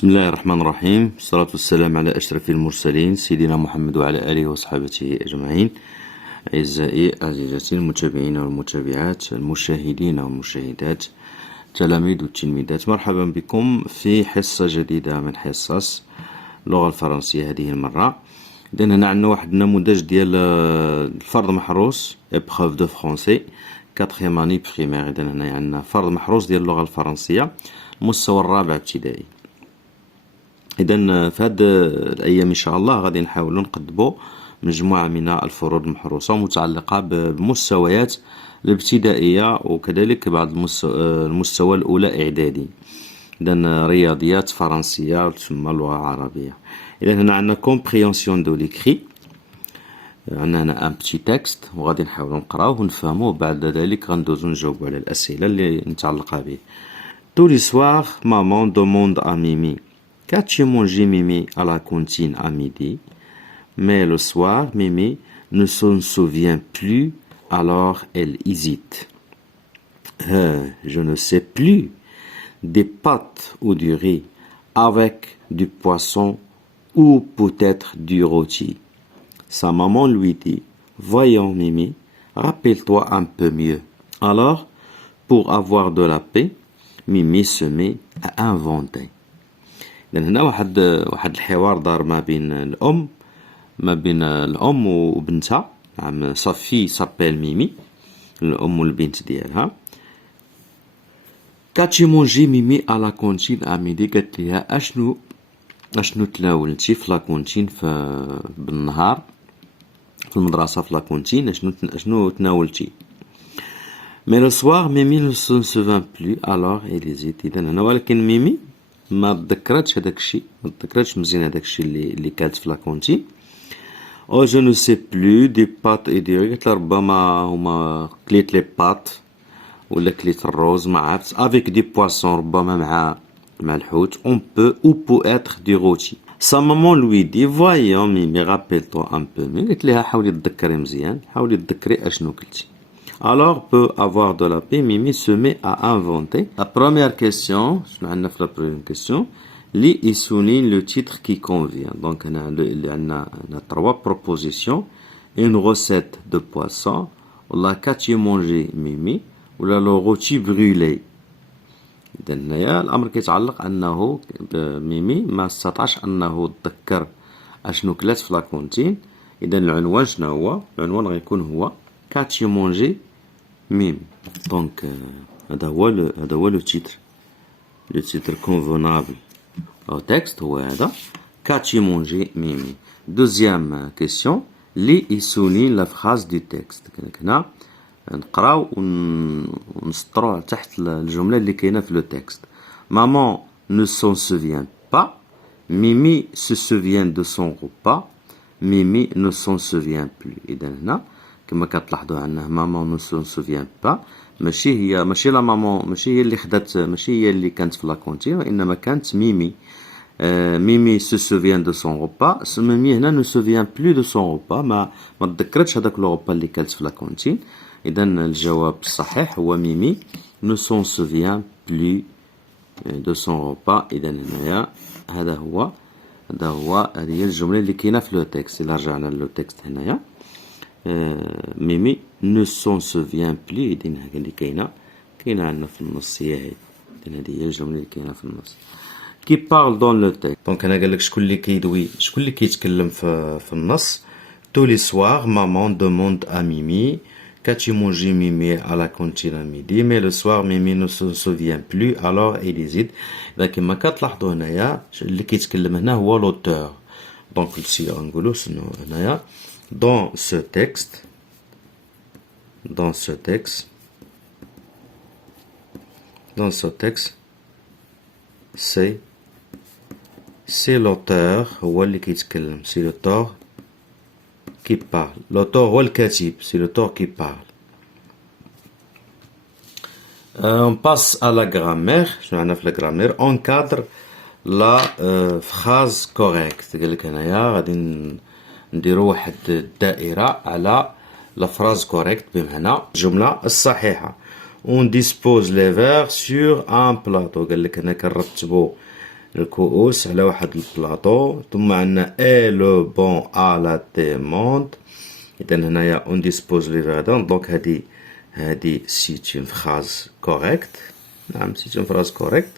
بسم الله الرحمن الرحيم، والصلاة والسلام على أشرف المرسلين سيدنا محمد وعلى آله وصحبه أجمعين. أعزائي عزيزاتي المتابعين والمتابعات، المشاهدين والمشاهدات، تلاميذ والتلميذات، مرحبا بكم في حصة جديدة من حصص اللغة الفرنسية. هذه المرة إذن هنا عندنا واحد النموذج ديال الفرض محروس épreuve de français 4e année primaire. إذن هنا عندنا فرض محروس ديال اللغة الفرنسية المستوى الرابع ابتدائي. إذن في هاد الأيام إن شاء الله غادي نحاولوا نقدموا مجموعة من الفروض المحروسة متعلقة بالمستويات الابتدائية وكذلك بعض المستوى الأولى إعدادي. إذن رياضيات فرنسية تسمى اللغة العربية. إذن هنا عندنا compréhension de l'écrit، عندنا هنا ان بتي تكست وغادي نحاولوا نقراوه ونفهموه، بعد ذلك غندوزو نجاوبوا على الأسئلة اللي متعلقة به. Tous les soirs, maman demande à Mimi: qu'as-tu mangé, Mimi, à la cantine à midi? Mais le soir, Mimi ne s'en souvient plus, alors elle hésite. Je ne sais plus. Des pâtes ou du riz, avec du poisson ou peut-être du rôti. Sa maman lui dit: voyons, Mimi, rappelle-toi un peu mieux. Alors, pour avoir de la paix, Mimi se met à inventer. لأن هنا واحد الحوار دار ما بين الأم وبنتها. نعم، صافي سابيل ميمي، الأم والبنت ديالها. كاتشي مونجي ميمي à la cantine à midi، قالت ليها أشنو تناولتي في لاكونتين بالنهار في المدرسة في لاكونتين، أشنو تناولتي. Mais le soir Mimi ne se souvient plus, alors elle hésite. إذن هنا ولكن ميمي ما تذكرتش هذاك الشيء، ما تذكرتش مزيان هذاك الشيء اللي كانت في لاكونتين. او جو نو سي بلو دي بات اي دي، قلت له ربما هما كليت لي بات ولا كليت الروز ما عرفت. افيك دي بواسون، ربما مع الحوت. اون بو او بو اتر دي روتي. سا مامون لوي دي فوايون ميمي رابيل تو ان بو مي، قلت لها حاولي تذكري مزيان، حاولي تذكري اشنو كلتي. Alors, peut avoir de la paix, Mimi se met à inventer. La première question, je vais la première question. Lis et souligne le titre qui convient. Donc, on a trois propositions. Une recette de poisson, ou la qu'as-tu mangé, Mimi, ou la le rôti brûlé. إذن هنا الأمر كيتعلق أنه ميمي ما استطاعش أنه تذكر أشنو كلات في لاكونتين. إذن العنوان شنو هو؟ العنوان غيكون هو كاتشي مونجي ميم. دونك هذا هو لو تيتر كونفونابل أو تكست هو هذا كاتشي مونجي ميمي. دوزيام كيسيون لي يسولين لا فراز دو تكست. هنا نقراو ونسطروا تحت الجملة اللي كاينة في لو تكست. مامون ne s'en souvient pas. Mimi se souvient de son repas. Mimi ne s'en souvient plus. إذن هنا كما كتلاحظوا عندنا مامون نو سون سوفيان با، ماشي لا مامون، ماشي هي اللي خدات، ماشي هي اللي كانت في لاكونتين، وانما كانت ميمي. ميمي سو سوفيان دو سون روبا. ميمي هنا نو سوفيان بلو دو سون روبا، ما تذكرتش هذاك لو روبا اللي كانت في لاكونتين. اذا الجواب الصحيح هو ميمي نو سون سوفيان بلو دو سون روبا. اذا هنايا هذا هو هذه هي الجمله اللي كاينه في لو تكست. الا رجعنا لو تكست هنايا ميمي ne s'en souvient plus. إذن هذه اللي كاينة عندنا في النص هي هذه. إذن هذه هي الجملة اللي كاينة في النص. كي بارل دون لو تيكست. دونك هنا قالك شكون اللي كيدوي، شكون اللي كيتكلم في النص. tous les soirs maman demande à Mimi qu'as-tu mangé Mimi à la cantine à midi, mais le soir Mimi ne se souvient plus, alors elle hésite. إذا كما كتلاحظوا هنايا اللي كيتكلم هنا هو لوتور. دونك السي غنقولو شنو هنايا dans ce texte, c'est l'auteur هو اللي كيتكلم. c'est l'auteur qui parle. l'auteur هو الكاتب. c'est l'auteur qui parle. On passe à la grammaire. شنو عندنا في la grammaire؟ encadre la phrase correcte. قالك هنايا غادي نديرو واحد الدائرة على لا فراز كوريكت، بمعنى الجملة الصحيحة. on dispose les vers sur un plateau. قال لك هنا كنرتبو الكؤوس على واحد البلاطو. ثم عندنا اي لو بون ا لا تيموند. اذا هنايا اون ديسبوز لي فيردون. دونك هادي سيت اون فراز كوريكت. نعم سيت اون فراز كوريكت.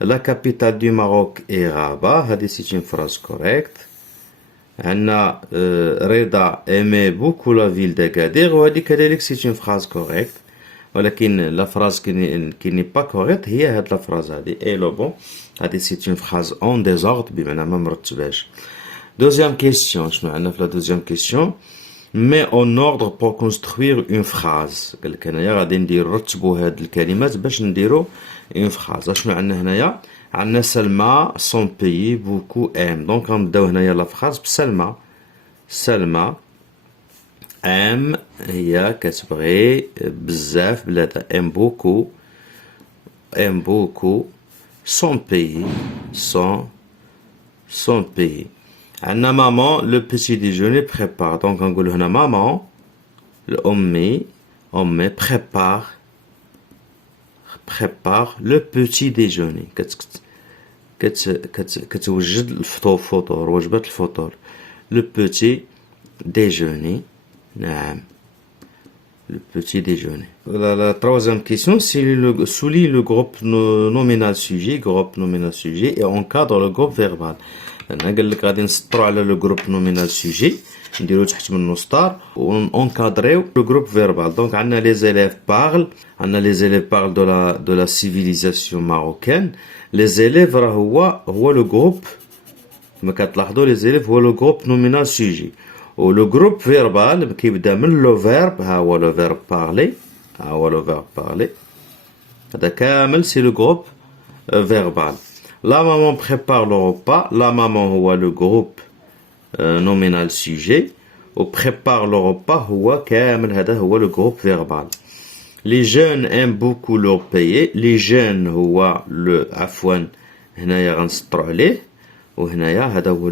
لا كابيتال دو ماروك اي رابا. هادي سيت اون فراز كوريكت. عندنا رضا ايمي بوكو لا فيل داكادير، وهادي كذلك سيت اون فراز كوريكت. ولكن لا فراز كي ني با كوريكت هي هاد لا فراز هادي اي لو بون. هادي سيت اون فراز اون ديزوردر بمعنى ما مرتباش. دوزيام كيستيون. شنو عندنا في لا دوزيام كيستيون؟ مي اون اوردر بور كونستروير اون فراز. قالك هنايا غادي نرتبو هاد الكلمات باش نديرو اون فراز. شنو عندنا هنايا؟ عندنا سلمى سون بيي بوكو ام. دونك غنبداو هنايا لا فراز بسلمى. سلمى ام هي كتبغي بزاف بلادها. ام بوكو. ام بوكو سون بيي. سون بيي. عندنا مامون لو بيتي ديجوني بريبار. دونك غنقولو هنا مامون الأمي بريبار لو بيتي ديجوني. كتوجد الفطور، وجبة الفطور. لو بيتي ديجوني. نعم le petit déjeuner. La troisième question, souligne le groupe nominal sujet et encadre le groupe verbal. أنا قال لك غادي نسطرو على لو جروب نومينال سوجي، نديرو تحت منو ستار ونكادريو لو جروب فيربال. دونك عندنا لي زيليف بارل، عندنا لي زيليف بارل دو لا سيفيليزاسيون ماروكان. لي زيليف راه هو لو جروب، كما كتلاحظوا لي زيليف هو لو جروب نومينال سوجي. ولو جروب فيربال كيبدا من لو فيرب. ها هو لو فيرب بارلي. هذا كامل سي لو جروب فيربال. La maman prépare le repas. La maman هو le groupe nominal sujet. و prépare le repas هو كامل هذا هو le groupe verbal. Les jeunes aiment beaucoup leur pays. Les jeunes هو عفوا هنايا غنسطرو عليه، وهنايا هذا هو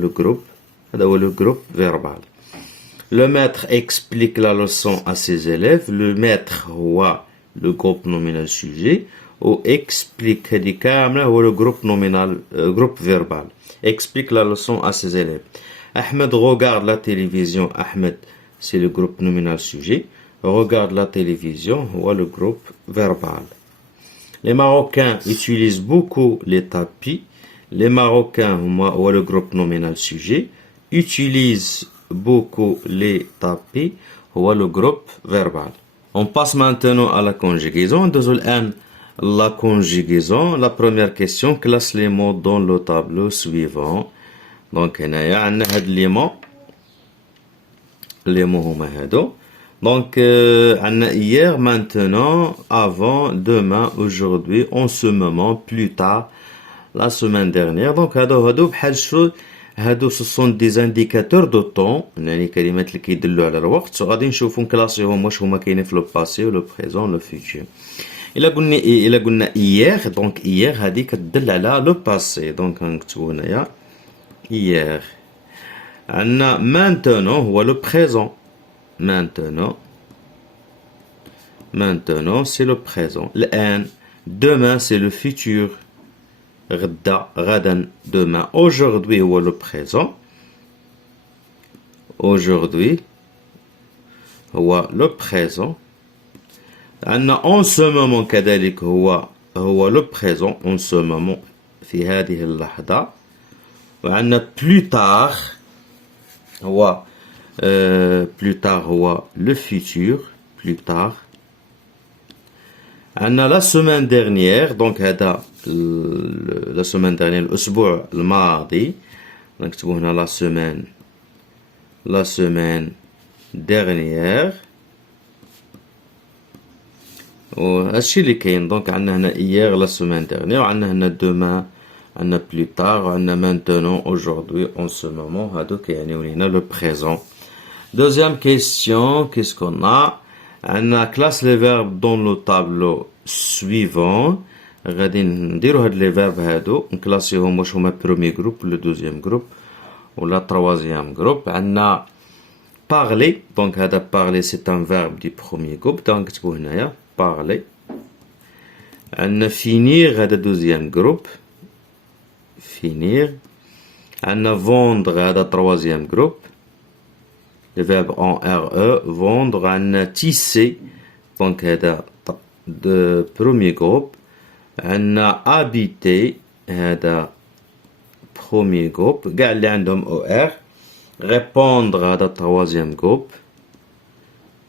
le groupe verbal. Le maître explique la leçon à ses élèves. Le maître هو le groupe nominal sujet. ou explique هذه كاملة هو le groupe nominal groupe verbal. Explique la leçon à ses élèves. Ahmed regarde la télévision. Ahmed c'est le groupe nominal sujet. Regarde la télévision هو le groupe verbal. Les Marocains utilisent beaucoup les tapis. Les Marocains هو le groupe nominal sujet. Utilisent beaucoup les tapis هو le groupe verbal. On passe maintenant à la conjugaison. La conjugaison. La première question, classe les mots dans le tableau suivant. Donc هنايا عندنا هاد les mots هما هادو. Donc عندنا hier, maintenant, avant, demain, aujourd'hui, en ce moment, plus tard, la semaine dernière. Donc هادو بحال شو هادو ce sont des indicateurs de temps. يعني كلمات اللي كيدلوا على الوقت. وغادي نشوفو نكلاسيهم واش هما كاينين في لو باسي و لو بريزون لو فيتور. إلا قلنا hier. دونك hier هادي كتدل على لو باسي. دونك غنكتبو هنايا hier. عندنا maintenant هو لو بريزون. Maintenant c'est le présent. الآن. Demain c'est le futur. غدا demain. Aujourd'hui هو le présent. Aujourd'hui هو le présent. عندنا en ce moment كذلك هو le présent. en ce moment في هذه اللحظة. وعندنا plus tard هو plus tard هو le futur. plus tard. عندنا la semaine dernière. donc هذا la semaine dernière الأسبوع الماضي. نكتبو هنا la semaine dernière. وهادشي اللي كاين. دونك عندنا هنا hier la semaine dernière. وعندنا هنا demain. عندنا plus tard. وعندنا maintenant aujourd'hui en ce moment. هادو كيعنيو لينا le présent. Deuxième question, qu'est-ce qu'on a? On classe les verbes dans le tableau suivant. غادي نديرو هاد لي فيرب هادو نكلاسيهم واش هما premier groupe ولا deuxième groupe ولا troisième groupe. عندنا parler. donc هذا parler c'est un verbe du premier groupe. donc نكتبو هنايا parler. عندنا finir. هذا deuxième groupe. finir. عندنا vendre هذا troisième groupe. Le verbe en RE, vendre. عندنا tisser, donc هذا de premier groupe. عندنا habiter هذا premier groupe. كاع اللي عندهم OR. Répondre هذا troisième groupe.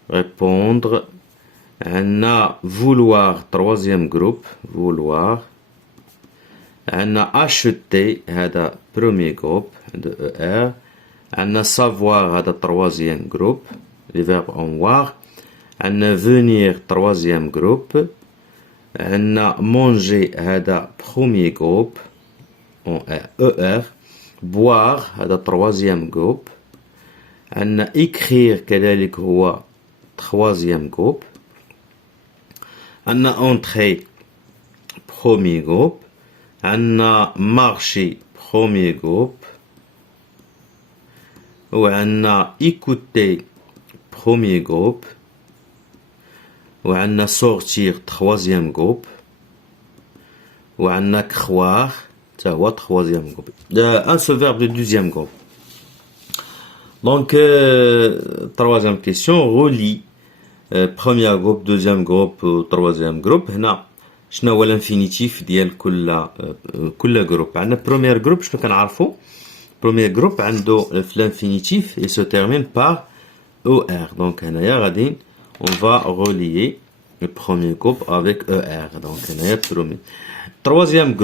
Répondre. عندنا vouloir troisième groupe. Vouloir. عندنا acheter هذا premier groupe de ER. عندنا savoir هذا troisième groupe. Les verbes en voir. عندنا venir troisième groupe. عندنا manger هذا premier groupe en ER. boire هذا troisième groupe. عندنا écrire كذلك هو troisième groupe. عندنا entrer premier groupe. عندنا marcher premier groupe. وعندنا écouter premier groupe. وعندنا sortir troisième groupe. وعندنا croire ça هو troisième groupe. Un seul verbe de deuxième groupe. Donc troisième question, relie premier groupe, deuxième groupe, troisième groupe. هنا شنو هو الانفينيتيف ديال كل جروب. عندنا premier groupe شنو كنعرفو. premier groupe عنده في l'infinitif il se termine par ER. donc هنايا غادي on va relier le premier groupe avec ER. donc هنايا premier. troisième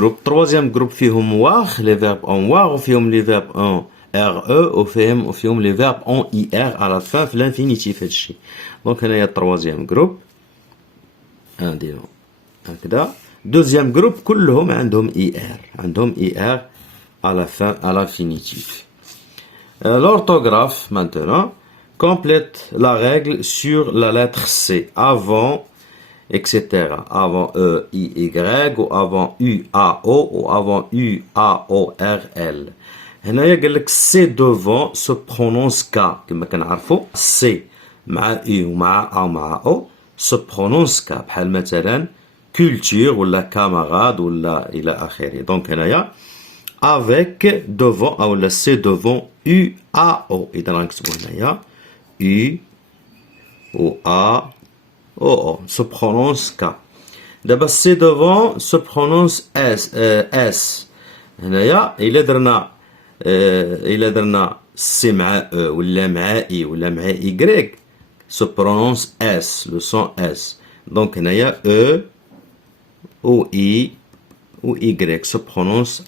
groupe فيهم واخ les verbes en واخ وفيهم les verbes en RE وفيهم les verbes en IR à la fin في l'infinitif هادشي. donc هنايا troisième groupe نديرو هكذا. deuxième groupe كلهم عندهم IR à la fin à l'infinitif. L'orthographe maintenant complète la règle sur la lettre C avant etc. avant E, I, Y ou avant U, A, O ou avant U, A, O, R, L. هنايا قال لك C devant se prononce K كما كنعرفوا C مع U ومع A ومع O se prononce K بحال مثلا culture ولا camarade ولا إلى آخره. donc هنايا avec devant ou la C devant U, A, O. إذا غنكتبو هنايا U ou A O O se prononce K. دابا C devant se prononce S. هنايا إلا درنا C مع E ولا مع I ولا مع Y se prononce S, le son S. donc هنايا E ou I ou Y se prononce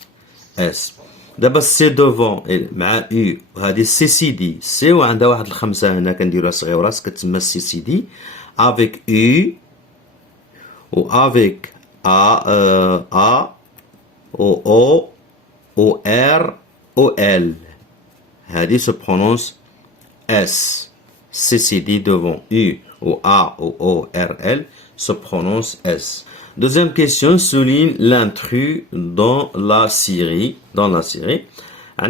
S. دابا سي دوفون مع U هادي سي سي دي سي وعندها واحد الخمسة هنا كنديروها صغيورة كتسمى سي سي دي افيك U و افيك A او O او R او L هادي se prononce S. سي سي دي devant U ou A ou O R L se prononce S. Deuxième question, souligne l'intrus dans la série. On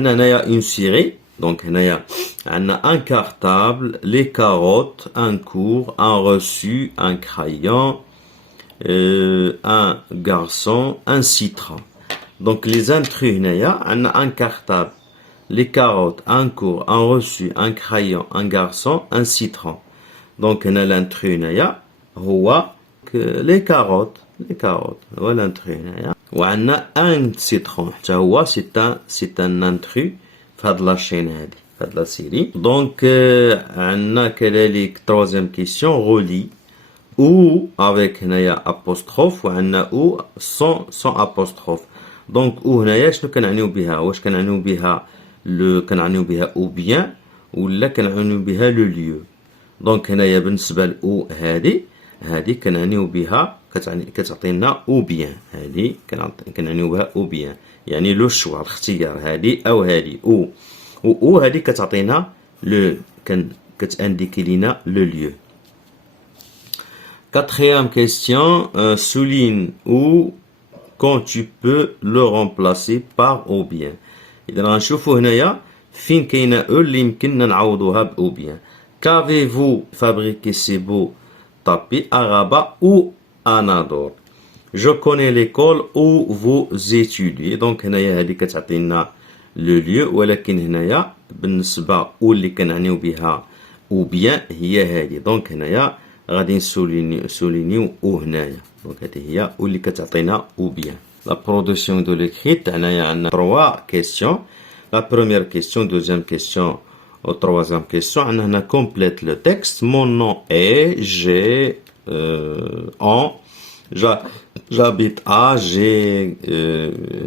a une série. Donc, on a un cartable, les carottes, un cours, un reçu, un crayon, un garçon, un citron. Donc, les intrus, on a un cartable, les carottes, un cours, un reçu, un crayon, un garçon, un citron. Donc, on a l'intrus, les carottes. هو الانتري هنايا وعندنا ان سيترون حتى هو سي ان انتري في هاد لاشين هادي في هاد لا سيري. دونك عندنا كذلك troisième question relie ou avec هنايا apostrophe وعندنا ou sans apostrophe. دونك ou هنايا شنو كنعنيو بها واش كنعنيو بها ou bien ولا كنعنيو بها لو lieu. دونك هنايا بالنسبه ل ou هادي كنعنيو بها كتعطينا او بيان هادي كنعنيو بها او بيان يعني لو شوا الاختيار هادي او هادي او هادي كتعطينا لو كتانديكي لينا لو ليو. Quatrième question, souligne ou quand tu peux le remplacer par ou bien. إذا غنشوفو هنايا فين كاينه او اللي يمكننا نعوضوها ب او بيان. Qu'avez-vous fabriqué ces beaux tapis à Rabat ou Anador. je connais l'école où vous étudiez. Donc هنايا هذه كتعطينا لو ليو، ولكن هنايا بالنسبة او اللي كنعنيو بها او بيان هي هذه. دونك هنايا غادي نسولينيو او هنايا. دونك هذه هي او اللي كتعطينا او بيان. لا برودكسيون دو ليكريت هنايا عندنا 3 كيسيون. لا بروميير كيسيون، دوزيام كيسيون au troisième question, on a complète le texte. Mon nom est, j'ai, j'habite à, j'ai,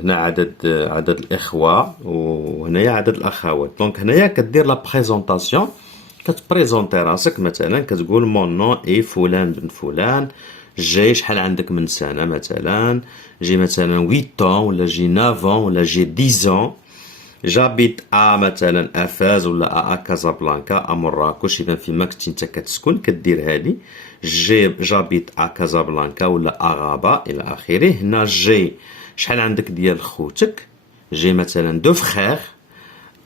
هنا عدد الإخوة وهنايا عدد الأخوات. دونك هنايا كدير لا بريزونطاسيون، كتبريزونتي راسك. مثلا كتقول مون نون اي فلان بن فلان، جي شحال عندك من سنة مثلا، جي مثلا 8 ans ولا جي 9 ans ولا جي 10 ans. جابيت مثلا افاز ولا كازابلانكا مراكش. اذا فيما كنتي نتا كتسكن كدير هادي جابيت كازابلانكا ولا غابا الى اخره. هنا جي شحال عندك ديال خوتك، جي مثلا دو فخير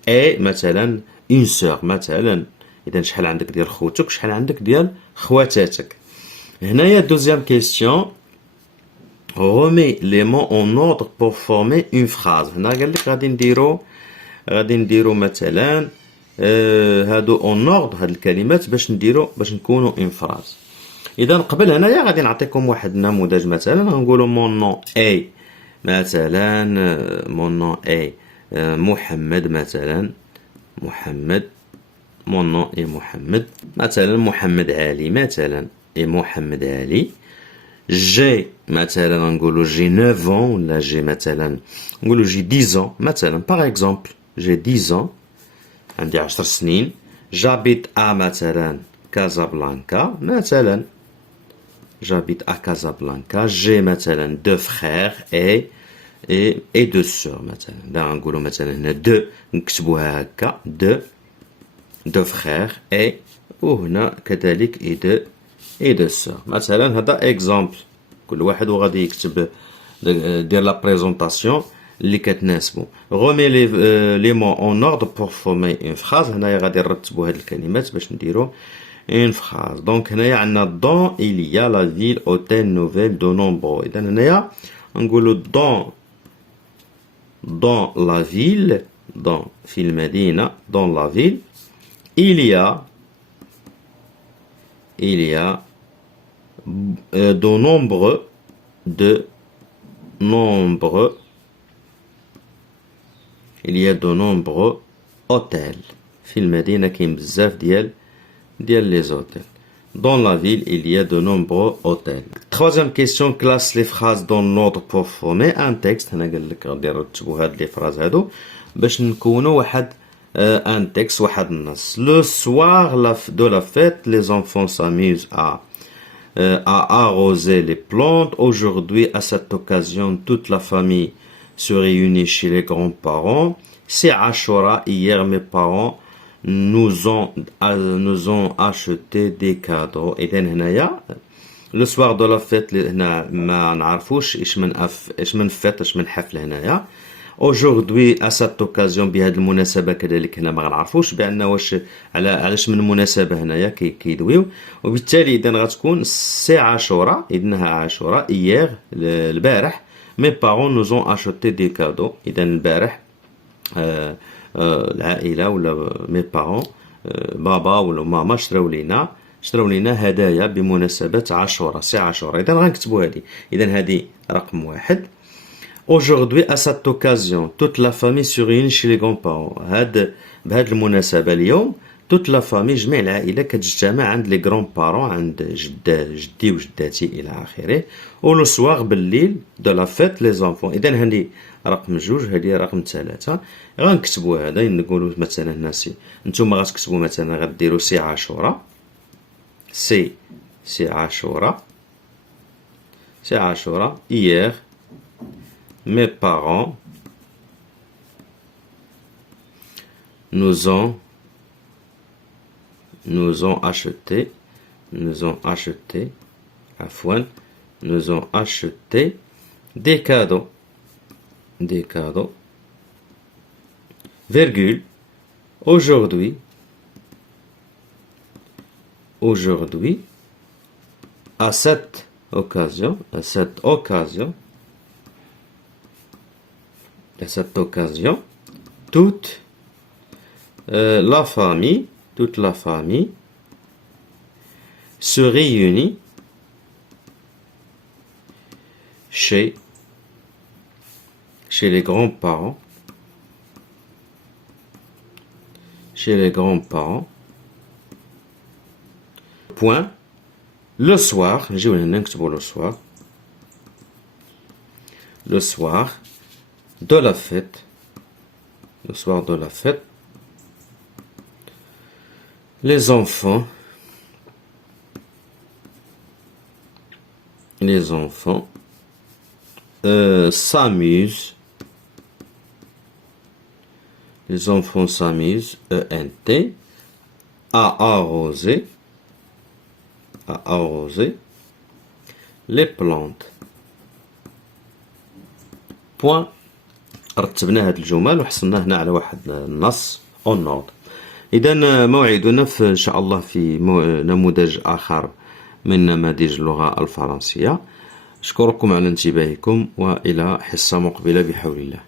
اي مثلا اون سور مثلا. اذا شحال عندك ديال خوتك، شحال عندك ديال خواتاتك. هنايا دوزيام كيسيون، remets les mots en ordre pour former une phrase. هنا قال لك غادي نديرو مثلا هادو اون اوردر، هاد الكلمات باش نكونو اون فراز. اذا قبل هنايا غادي نعطيكم واحد النموذج. مثلا غنقولو مون نون اي مثلا، مون نون اي محمد مثلا، محمد. مون نون اي محمد مثلا، محمد علي مثلا، اي محمد علي. جي مثلا نقولو جي 9 ans ولا جي مثلا نقولو جي 10 ans مثلا. باغ اكزومبل جي 10 ans، عندي 10 سنين. جابيت مثلا كازابلانكا مثلا، جابيت كازابلانكا. جي مثلا دو فخير اي دو سور مثلا. لا نقولو مثلا هنا دو، نكتبوها هكا دو فخير اي، وهنا كذلك اي دو سور مثلا. هذا اكزومبل، كل واحد وغادي يكتب دير لا بريزونطاسيون اللي كتناسبو. غومي لي مون اون اوردر بور فورمي اون فراز. هنايا غادي نرتبو هاد الكلمات باش نديرو اون فراز. دونك هنايا عندنا دون إليا لا فيل اوتيل نوفيل دو نومبرو. اذا هنايا نقولو دون لا فيل، دون في المدينة، دون لا فيل إليا de nombreux il y a de nombreux hôtels. في المدينة كاين بزاف ديال les hôtels. Dans la ville il y a de nombreux hôtels. Troisième question, classe les phrases dans l'ordre pour former un texte. هنا قال لك غادي نرتبوا هاد لي فراز هادو باش نكونوا واحد un texte واحد النص. Le soir de la fête, les enfants s'amusent à arroser les plantes. Aujourd'hui, à cette occasion, toute la famille se réunit chez les grands-parents. C'est Ashura. Hier, mes parents nous ont acheté des cadeaux. Et هنايا le soir de la fête هنا ما نعرفوش ايش من فête، ايش من حفل هنايا. Aujourd'hui à cette occasion، بهذه المناسبة كذلك هنا ما غنعرفوش بأن واش علاش من مناسبة هنايا كيدويو. وبالتالي إذا غتكون سي عاشوراء، إذنها عاشوراء. إيير البارح، مي بارون نو زون أشوتي دي كادو. إذا البارح العائلة ولا مي بارون بابا ولا ماما شراو لينا هدايا بمناسبة عاشوراء، سي عاشوراء. إذا غنكتبو هادي. إذا هادي رقم 1. Aujourd'hui, à cette occasion, toute la famille se réunit chez les grands-parents. بهاد المناسبة اليوم toute la famille، جميع العائلة كتجتمع عند les grands-parents، عند جدي وجداتي إلى آخره. ولو سواغ بالليل de la fête les enfants. إذا هادي رقم 2، هادي رقم 3. غنكتبو هذا، نقولو مثلا هنا نتوما غتكتبو مثلا غديرو سي عاشوراء، سي عاشوراء. hier mes parents nous ont acheté des cadeaux, virgule. Aujourd'hui à cette occasion, à cette occasion, à cette occasion, toute la famille se réunit chez les grands-parents, point, le soir, le soir de la fête, les enfants s'amusent, ENT, à arroser les plantes. بوان. رتبنا هاد الجمل وحصلنا هنا على واحد النص أو النوض. إذا موعدنا إن شاء الله في نموذج آخر من نماذج اللغة الفرنسية. أشكركم على انتباهكم وإلى حصة مقبلة بحول الله.